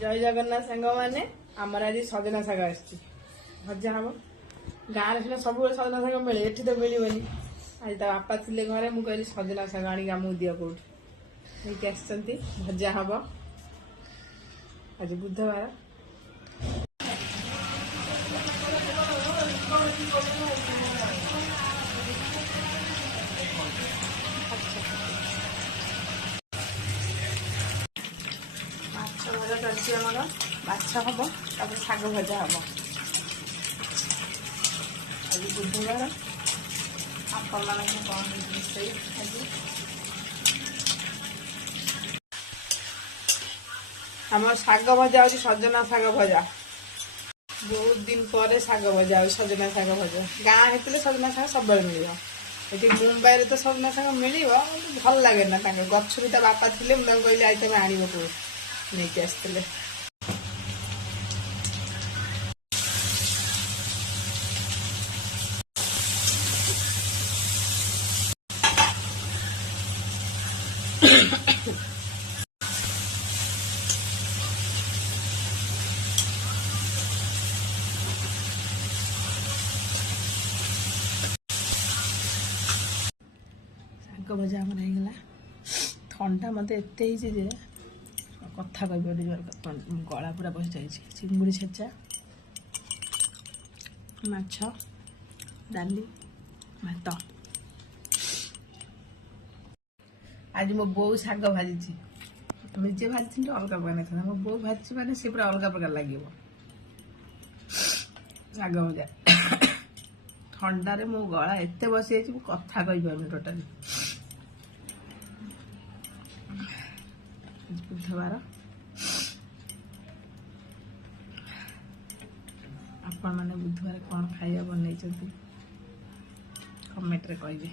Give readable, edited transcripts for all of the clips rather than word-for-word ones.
जय जगन्नाथ सांग मैंने आमर आज सजना शाग आजा हम गाँव सीना सब सजना शाग मिले ये तो मिलबनी आज बापा थे घरे मुझे कहली सजना शाग आनी आमको दिया कौट नहीं भजा हम आज बुधवार भजा चलती आमर माछ हम तापर शाग भजा हम आज बुधवार आपण मान कौन रोषे आज आम शाग भजा हूँ सजना शाग भजा बहुत दिन पर शाग भजा हूँ सजना शाग भजा गाँ होते सजना शाग सब मिल ये मुंबई तो सजना शाग मिल भल लगे ना गचरू ता बापा थे मुझे कहली आज तुम आण को नहीं आसते शाग भजा आम होगा ठंडा मत एत कथा कह गला पूरा बस जाए चिंगुड़ी छेचा माछ डाली भात आज मो बो शाग भाजी निजे भाजी अलग प्रकार था मो बो भाजी मैंने सी पूरा अलग प्रकार लगे शाग भजा ठंडारे मो गला एत बस जाइए कथा कही पार टोटाली बुधवार आपण मैंने बुधवार कौन खाଇବା बन कमेंट रे कहिबे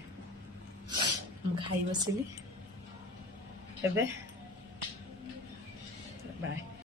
मु खाई बसिली एबे बाय।